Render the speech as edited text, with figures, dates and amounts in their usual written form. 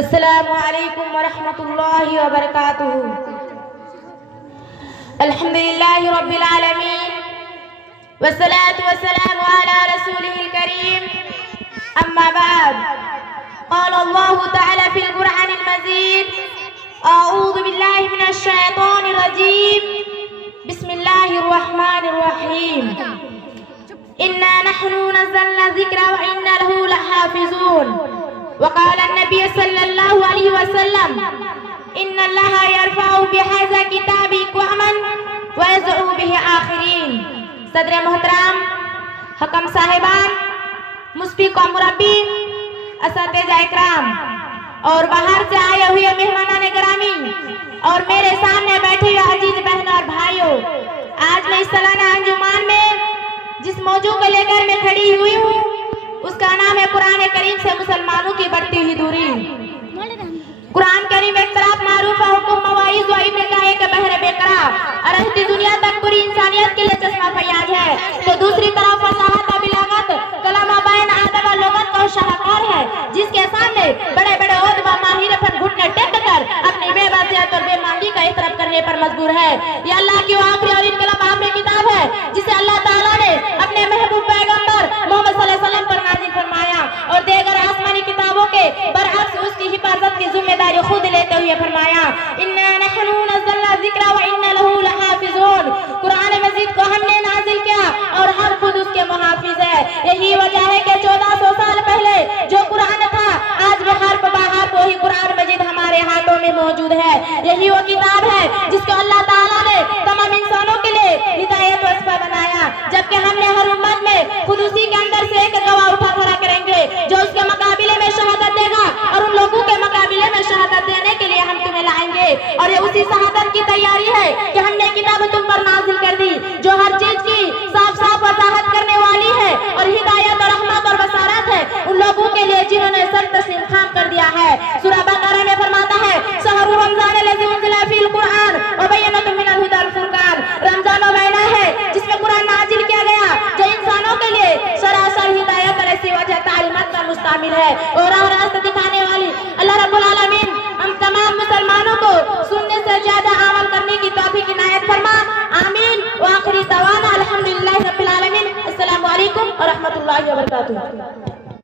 السلام علیکم ورحمۃ اللہ وبرکاتہ۔ الحمد للہ رب العالمین والصلاة والسلام على رسوله الكريم، اما بعد، قال الله تعالى في القرآن المجيد: اعوذ باللہ من الشیطان الرجیم، بسم اللہ الرحمن الرحیم، انا نحن نزلنا الذکر وانا له لحافظون۔ وقال النبی صلی اللہ علیہ وسلم: ان اللہ یرفع بهذا کتاب اقواما ویضع به آخرین۔ صدر محترم، حکم صاحبان، مشفق و مربی، اساتذہ اکرام اور باہر سے آئے ہوئے مہمانان گرامی اور میرے سامنے بیٹھے ہوئے عزیز بہنوں اور بھائیوں، آج میں اس سالانہ انجمن میں جس موضوع کو لے کر میں کھڑی ہوئی ہوں اس کا نام ہے قرآن کریم سے مسلمانوں کی بڑھتی ہوئی دوری۔ قرآن کریم ایک طرف معروف ہے حکم مواعظ و عبرت کا ایک بحر بے قرار اور رہتی دنیا تک پوری انسانیت کے لیے چشمہ فیاض ہے، تو دوسری طرف فصاحت و بلاغت، کلام بین ادب و لغت کا شاہکار ہے، جس کے سامنے بڑے بڑے عہد و ماہر فن گھٹنے ٹیک کر اپنی بے بصیرت اور بے معنی کا اعتراف کرنے پر مجبور ہے۔ یہ اللہ کی آخری اور انقلاب آخری کتاب ہے جسے اللہ تعالیٰ نے اپنے محبوب پیغمبر محمد صلی اللہ علیہ وسلم پر نازل فرمایا اور دیگر آسمانی کتابوں کے برعکس اس کی حفاظت کی ذمہ داری خود لیتے ہوئے فرمایا: انا نحن نزلنا الذکر وانا له لحافظون۔ قرآن مجید کو ہم نے نازل کیا اور ہم خود اس کے محافظ ہیں۔ یہی وجہ ہے کہ 1400 سال پہلے جو قرآن تھا آج بھی حرف بہ حرف وہی قرآن مجید ہمارے ہاتھوں میں موجود ہے۔ یہی وہ کتاب ہے جس کو اللہ تعالیٰ نے تمام انسانوں کے لیے ہدایت و شفا بنایا، جبکہ ہم نے ہر امت میں خود اسی کے اندر سے ایک گواہ اٹھا کھڑا کریں گے جو اس کے مقابلے میں شہادت دے گا، اور ان لوگوں کے مقابلے میں شہادت دینے کے لیے ہم تمہیں لائیں گے، اور یہ اسی شہادت کی تیاری ہے کہ ہم نے کتاب تم پر نازل کر دی جو ہر چیز کی صاف صاف وضاحت کرنے والی ہے اور ہدایت اور رحمت اور بصارت ہے ان لوگوں کے لیے جنہوں نے سر تسلیم خام کر دیا ہے۔ سورہ بقرہ میں فرماتا ہے: شہر رمضان الذی انزل فیہ القرآن وبینۃ من الہدی والفرقان۔ رمضان وہ مہینہ ہے جس میں قرآن نازل کیا گیا جو انسانوں کے لیے سراسر ہدایت اور ایسی وجہ تعلیمات پر مشتمل ہے اور راہ راستہ دکھانے والی۔ اللہ رب العالمین ہم تمام مسلمانوں کو سننے سے زیادہ عمل کرنے کی توفیق عنایت فرما، آمین۔ وآخری دعوانا الحمدللہ رب العالمین۔ السلام علیکم ورحمۃ اللہ وبرکاتہ۔